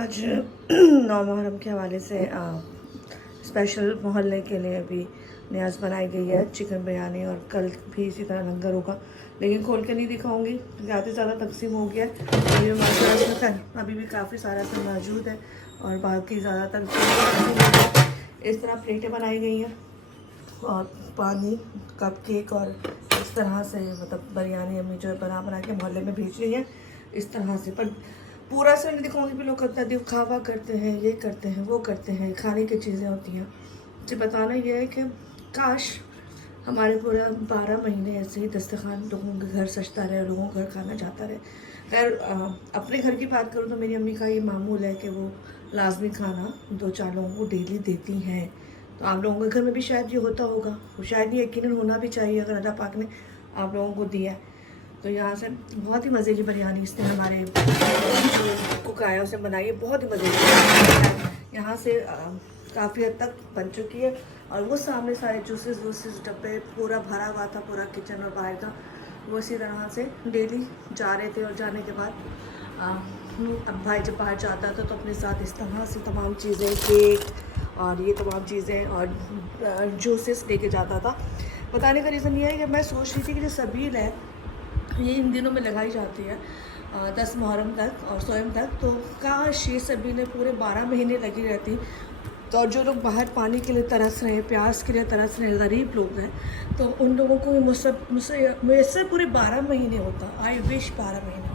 आज 9 मुहर्रम के हवाले से स्पेशल मोहल्ले के लिए अभी न्याज बनाई गई है चिकन बिरयानी, और कल भी इसी तरह लंगर होगा, लेकिन खोल के नहीं दिखाऊंगी ज़्यादा ज़्यादा तकसीम हो गया है। ये माशाल्लाह अभी भी काफ़ी सारा सब मौजूद है और बाकी ज़्यादातर इस तरह प्लेटें बनाई गई हैं और पानी कप केक, और इस तरह से मतलब बिरयानी अम्मी जो है बना के मोहल्ले में भेज रही हैं इस तरह से। पर पूरा से नहीं दिखाऊंगी भी लोग करता दिखावा करते हैं, ये करते हैं वो करते हैं, खाने की चीज़ें होती हैं। मुझे बताना ये है कि काश हमारे पूरा 12 महीने ऐसे ही दस्तरखान लोगों के घर सजता रहे, लोगों के घर खाना जाता रहे। खैर अपने घर की बात करूँ तो मेरी अम्मी का ये मामूल है कि वो लाजमी खाना 2-4 लोगों को डेली देती हैं। तो आप लोगों के घर में भी शायद ये होता होगा, शायद ये यकीनन होना भी चाहिए अगर अल्लाह पाक ने आप लोगों को दिया है। तो यहाँ से बहुत ही मज़े की बिरयानी इसने हमारे कुक आया उसे बनाई है, बहुत ही मज़े की। यहाँ से काफ़ी हद तक बन चुकी है और वो सामने सारे जूसेस डब्बे पूरा भरा हुआ था, पूरा किचन और बाहर का। वो इसी तरह से डेली जा रहे थे और जाने के बाद अब भाई जब बाहर जाता था तो अपने साथ इस तरह से तमाम चीज़ें, केक और ये तमाम चीज़ें और जूसेस लेके जाता था। बताने का रीज़न ये है कि मैं सोच रही थी कि जो सबील है ये इन दिनों में लगाई जाती है 10 मुहर्रम तक और सोम तक, तो काश ये सबीलें पूरे 12 महीने लगी रहती। तो और जो लोग बाहर पानी के लिए तरस रहे हैं, प्यास के लिए तरस रहे हैं, गरीब लोग हैं, तो उन लोगों को मुझसे पूरे 12 महीने होता। आई विश 12 महीने